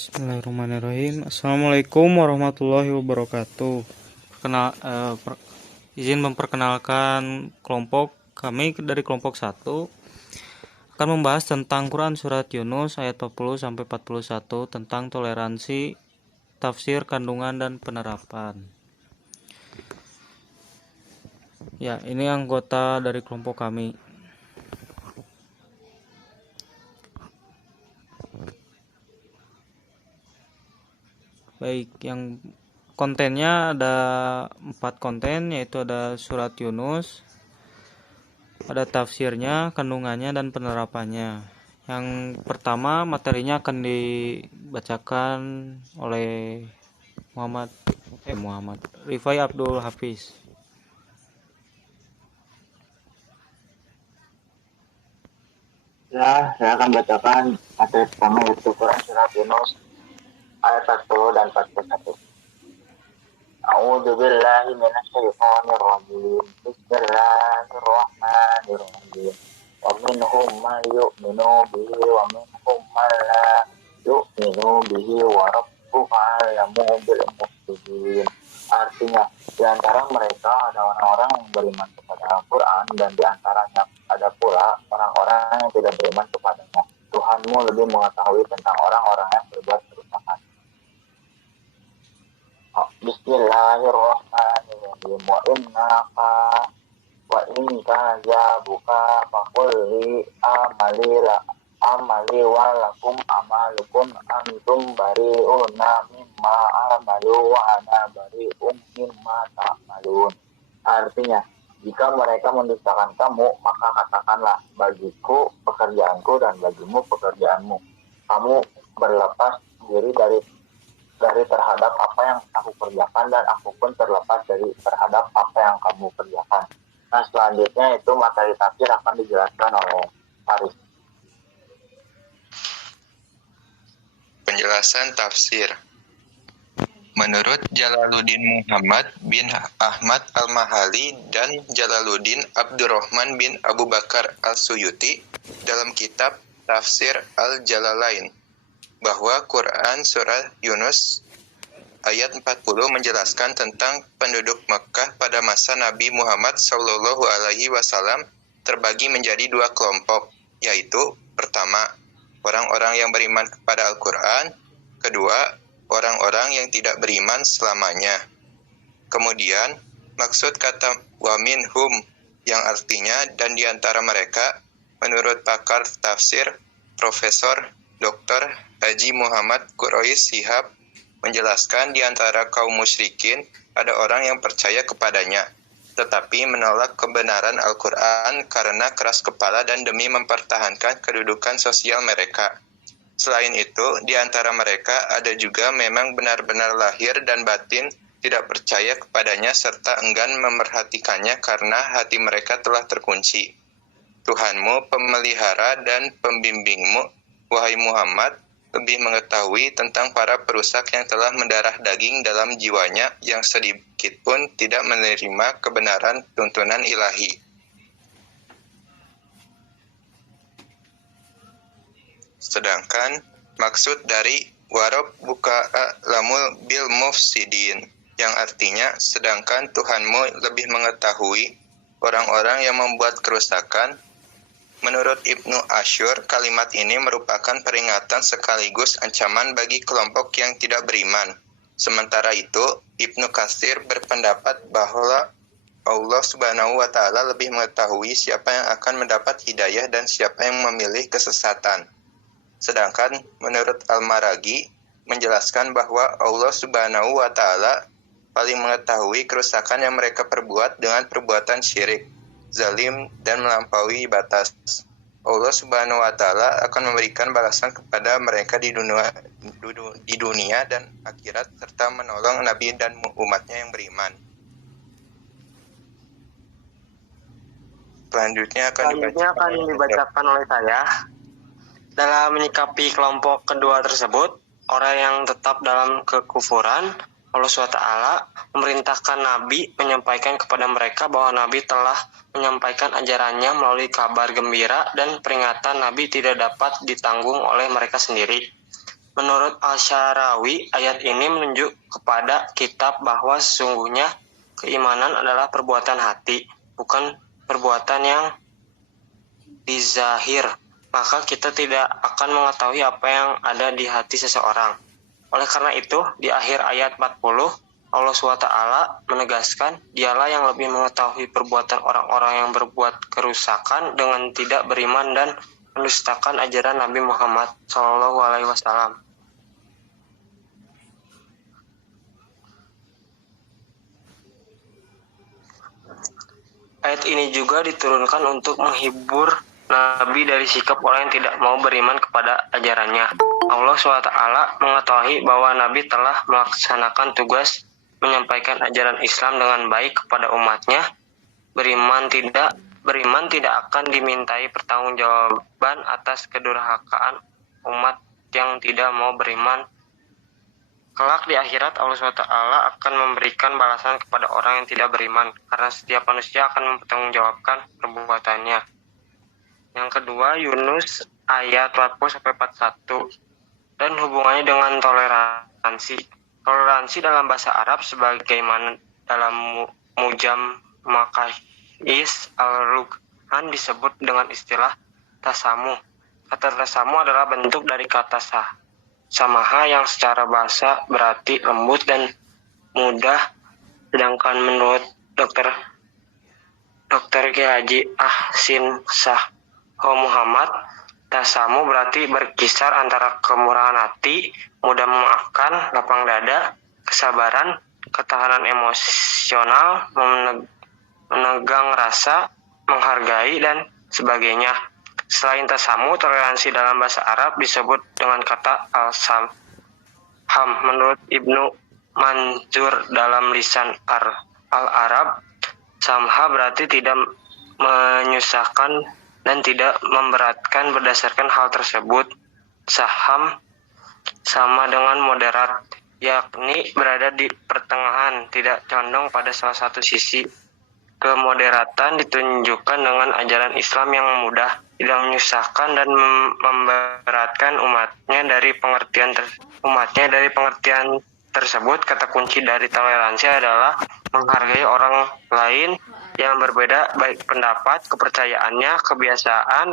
Bismillahirrahmanirrahim. Assalamualaikum warahmatullahi wabarakatuh. Izin memperkenalkan kelompok kami dari kelompok 1 akan membahas tentang Quran Surat Yunus ayat 40 sampai 41 tentang toleransi, tafsir, kandungan, dan penerapan. Ya, ini anggota dari kelompok kami. Baik, yang kontennya ada 4 konten, yaitu ada surat Yunus, ada tafsirnya, kandungannya, dan penerapannya. Yang pertama materinya akan dibacakan oleh Rifai Abdul Hafiz. Ya, saya akan bacakan materi pertama yaitu Quran Surat Yunus ayat 40 dan 41. A'udzu billahi minasyaitonir rajim. Bismillahirrahmanirrahim. Wa minhum man yu'minu bihi wa minhum man la yu'minu bihi wa rabbuka a'lamu bil mufsidin. Artinya, di antara mereka ada orang-orang yang beriman kepada Al-Quran dan di antaranya ada pula orang-orang yang tidak beriman kepadanya. Tuhanmu lebih mengetahui tentang orang-orang yang berbuat kerusakan. Bismillahirrahmanirrahim. Wa inka jabuka fakulli amali wa lakum amalukum antum bari'una mimma amalu wa ana bari'um mimma ta'malun. Artinya, jika mereka mendustakan kamu, maka katakanlah, bagiku pekerjaanku dan bagimu pekerjaanmu. Kamu berlepas diri dari terhadap apa yang aku kerjakan dan aku pun terlepas dari terhadap apa yang kamu kerjakan. Nah, selanjutnya itu materi tafsir akan dijelaskan oleh Faris. Penjelasan tafsir. Menurut Jalaluddin Muhammad bin Ahmad Al-Mahali dan Jalaluddin Abdurrahman bin Abu Bakar Al-Suyuti dalam kitab Tafsir Al-Jalalain, bahwa Quran Surah Yunus ayat 40 menjelaskan tentang penduduk Mekah pada masa Nabi Muhammad SAW terbagi menjadi 2 kelompok, yaitu pertama, orang-orang yang beriman kepada Al-Quran, kedua, orang-orang yang tidak beriman selamanya. Kemudian, maksud kata wa minhum yang artinya dan di antara mereka, menurut pakar tafsir Profesor Dr. Haji Muhammad Quraish Shihab menjelaskan di antara kaum musyrikin ada orang yang percaya kepadanya, tetapi menolak kebenaran Al-Quran karena keras kepala dan demi mempertahankan kedudukan sosial mereka. Selain itu, di antara mereka ada juga memang benar-benar lahir dan batin tidak percaya kepadanya serta enggan memerhatikannya karena hati mereka telah terkunci. Tuhanmu, pemelihara dan pembimbingmu, wahai Muhammad, lebih mengetahui tentang para perusak yang telah mendarah daging dalam jiwanya yang sedikit pun tidak menerima kebenaran tuntunan ilahi. Sedangkan maksud dari warab buka lamul bil mufsidin yang artinya sedangkan Tuhanmu lebih mengetahui orang-orang yang membuat kerusakan. Menurut Ibnu Asyur, kalimat ini merupakan peringatan sekaligus ancaman bagi kelompok yang tidak beriman. Sementara itu, Ibnu Katsir berpendapat bahwa Allah Subhanahu wa Ta'ala lebih mengetahui siapa yang akan mendapat hidayah dan siapa yang memilih kesesatan. Sedangkan menurut Al-Maragi menjelaskan bahwa Allah Subhanahu wa Ta'ala paling mengetahui kerusakan yang mereka perbuat dengan perbuatan syirik, zalim, dan melampaui batas. Allah Subhanahu wa Ta'ala akan memberikan balasan kepada mereka di dunia dan akhirat serta menolong Nabi dan umatnya yang beriman. Selanjutnya akan dibacakan oleh saya. Dalam menyikapi kelompok kedua tersebut, orang yang tetap dalam kekufuran, Allah SWT memerintahkan Nabi menyampaikan kepada mereka bahwa Nabi telah menyampaikan ajarannya melalui kabar gembira dan peringatan Nabi tidak dapat ditanggung oleh mereka sendiri. Menurut Al-Syarawi, ayat ini menunjuk kepada kitab bahwa sesungguhnya keimanan adalah perbuatan hati, bukan perbuatan yang dizahir. Maka kita tidak akan mengetahui apa yang ada di hati seseorang. Oleh karena itu, di akhir ayat 40, Allah SWT menegaskan, dialah yang lebih mengetahui perbuatan orang-orang yang berbuat kerusakan dengan tidak beriman dan mendustakan ajaran Nabi Muhammad SAW. Ayat ini juga diturunkan untuk menghibur Nabi dari sikap orang yang tidak mau beriman kepada ajarannya. Allah SWT mengetahui bahwa Nabi telah melaksanakan tugas menyampaikan ajaran Islam dengan baik kepada umatnya. Beriman tidak akan dimintai pertanggungjawaban atas kedurhakaan umat yang tidak mau beriman. Kelak di akhirat Allah SWT akan memberikan balasan kepada orang yang tidak beriman, karena setiap manusia akan mempertanggungjawabkan perbuatannya. Yang kedua, Yunus ayat 40-41 dan hubungannya dengan toleransi. Toleransi dalam bahasa Arab sebagaimana dalam Mujam Maqais al-Rughan disebut dengan istilah tasamuh. Kata tasamuh adalah bentuk dari kata samaha yang secara bahasa berarti lembut dan mudah, sedangkan menurut Dr. Kiai Haji Ahsin Saho Muhammad, tasamuh berarti berkisar antara kemurahan hati, mudah memaafkan, lapang dada, kesabaran, ketahanan emosional, menegang rasa, menghargai, dan sebagainya. Selain tasamuh, toleransi dalam bahasa Arab disebut dengan kata al-samham. Menurut Ibnu Manzur dalam lisan al-Arab, samha berarti tidak menyusahkan dan tidak memberatkan. Berdasarkan hal tersebut, saham sama dengan moderat, yakni berada di pertengahan, tidak condong pada salah satu sisi. Kemoderatan ditunjukkan dengan ajaran Islam yang mudah, tidak menyusahkan dan memberatkan umatnya dari pengertian tersebut. Kata kunci dari toleransi adalah menghargai orang lain yang berbeda, baik pendapat, kepercayaannya, kebiasaan,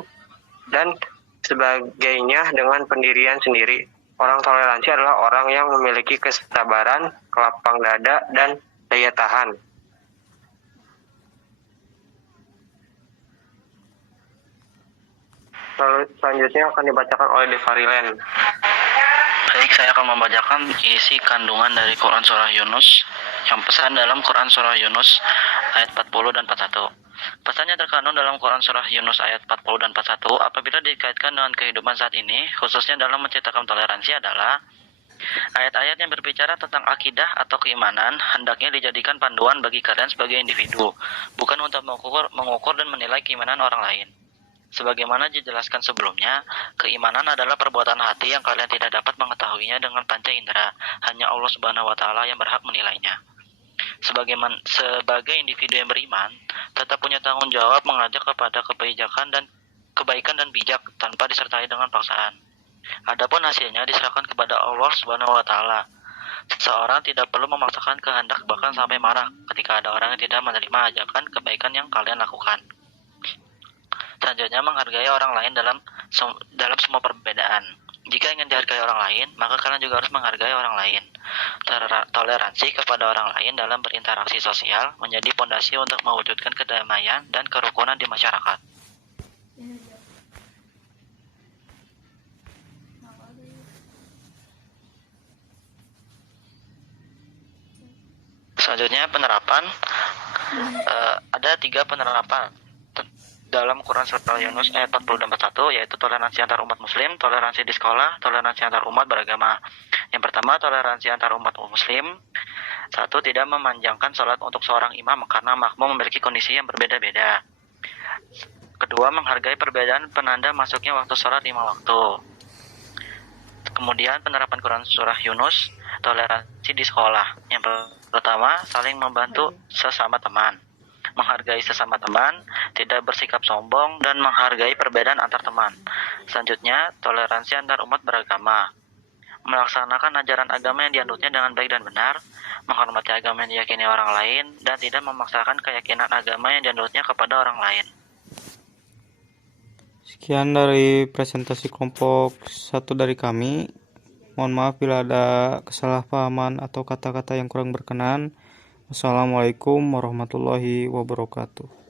dan sebagainya dengan pendirian sendiri. Orang toleransi adalah orang yang memiliki kesabaran, kelapang dada, dan daya tahan. Lalu selanjutnya akan dibacakan oleh Devarilen. Baik, saya akan membacakan isi kandungan dari Quran Surah Yunus yang pesan dalam Quran Surah Yunus ayat 40 dan 41. Pesannya terkandung dalam Quran Surah Yunus ayat 40 dan 41 apabila dikaitkan dengan kehidupan saat ini, khususnya dalam menciptakan toleransi adalah ayat-ayat yang berbicara tentang akidah atau keimanan hendaknya dijadikan panduan bagi kalian sebagai individu, bukan untuk mengukur dan menilai keimanan orang lain. Sebagaimana dijelaskan sebelumnya, keimanan adalah perbuatan hati yang kalian tidak dapat mengetahuinya dengan panca indera. Hanya Allah Subhanahu wa Ta'ala yang berhak menilainya. Sebagai individu yang beriman, tetap punya tanggung jawab mengajak kepada kebaikan dan bijak tanpa disertai dengan paksaan. Adapun hasilnya diserahkan kepada Allah Subhanahu wa Ta'ala. Seseorang tidak perlu memaksakan kehendak, bahkan sampai marah ketika ada orang yang tidak menerima ajakan kebaikan yang kalian lakukan. Selanjutnya, menghargai orang lain dalam semua perbedaan. Jika ingin dihargai orang lain, maka kalian juga harus menghargai orang lain. Toleransi kepada orang lain dalam berinteraksi sosial menjadi fondasi untuk mewujudkan kedamaian dan kerukunan di masyarakat. Selanjutnya, penerapan. Ada 3 penerapan dalam Quran Surah Yunus ayat 40 dan 41, yaitu toleransi antar umat muslim, toleransi di sekolah, toleransi antar umat beragama. Yang pertama, toleransi antar umat muslim. 1. Tidak memanjangkan sholat untuk seorang imam karena makmum memiliki kondisi yang berbeda-beda. Kedua, menghargai perbedaan penanda masuknya waktu sholat 5 waktu. Kemudian penerapan Quran Surah Yunus, toleransi di sekolah. Yang pertama, saling membantu sesama teman, menghargai sesama teman, tidak bersikap sombong, dan menghargai perbedaan antar teman. Selanjutnya, toleransi antar umat beragama. melaksanakan ajaran agama yang dianutnya dengan baik dan benar, menghormati agama yang diyakini orang lain, dan tidak memaksakan keyakinan agama yang dianutnya kepada orang lain. Sekian dari presentasi kelompok 1 dari kami. Mohon maaf bila ada kesalahpahaman atau kata-kata yang kurang berkenan. Wassalamualaikum warahmatullahi wabarakatuh.